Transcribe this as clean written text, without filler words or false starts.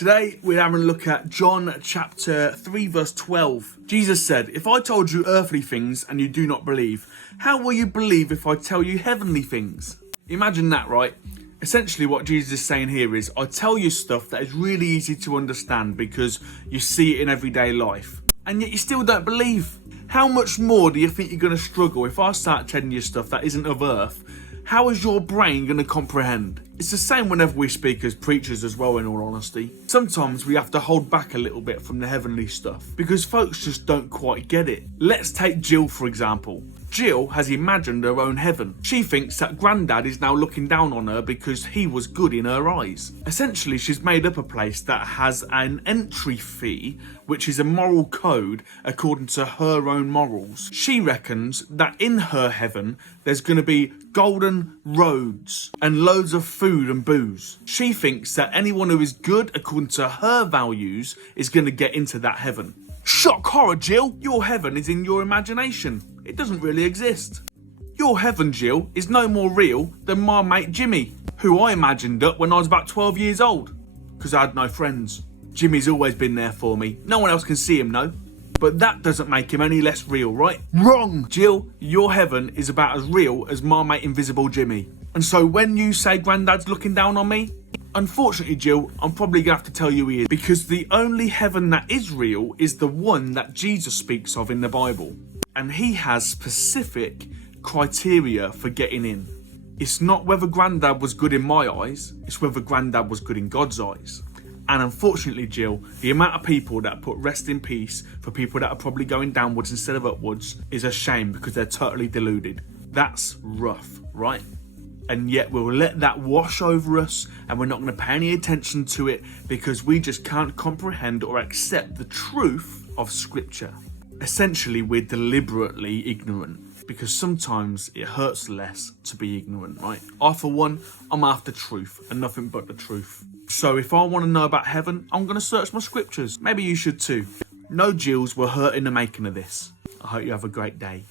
Today we're having a look at John chapter 3 verse 12. Jesus said, "If I told you earthly things and you do not believe, how will you believe if I tell you heavenly things?" Imagine that, right? Essentially what Jesus is saying here is, I tell you stuff that is really easy to understand because you see it in everyday life, and yet you still don't believe. How much more do you think you're going to struggle if I start telling you stuff that isn't of earth? How is your brain going to comprehend? It's the same whenever we speak as preachers as well, in all honesty. Sometimes we have to hold back a little bit from the heavenly stuff because folks just don't quite get it. Let's take Jill for example. Jill has imagined her own heaven. She thinks that Grandad is now looking down on her because he was good in her eyes. Essentially, she's made up a place that has an entry fee, which is a moral code according to her own morals. She reckons that in her heaven, there's going to be golden roads and loads of food and booze. She thinks that anyone who is good according to her values is going to get into that heaven. Shock horror, Jill! Your heaven is in your imagination. It doesn't really exist. Your heaven, Jill, is no more real than my mate Jimmy, who I imagined up when I was about 12 years old, because I had no friends. Jimmy's always been there for me. No one else can see him, no. But that doesn't make him any less real, right? Wrong! Jill, your heaven is about as real as my mate Invisible Jimmy. And so when you say Grandad's looking down on me, unfortunately, Jill, I'm probably going to have to tell you he is. Because the only heaven that is real is the one that Jesus speaks of in the Bible. And he has specific criteria for getting in. It's not whether Grandad was good in my eyes, it's whether Grandad was good in God's eyes. And unfortunately, Jill, the amount of people that put rest in peace for people that are probably going downwards instead of upwards is a shame because they're totally deluded. That's rough, right? And yet we'll let that wash over us and we're not going to pay any attention to it because we just can't comprehend or accept the truth of Scripture. Essentially, we're deliberately ignorant because sometimes it hurts less to be ignorant, right? I, for one, I'm after truth and nothing but the truth. So if I want to know about heaven, I'm going to search my scriptures. Maybe you should too. No Jills were hurt in the making of this. I hope you have a great day.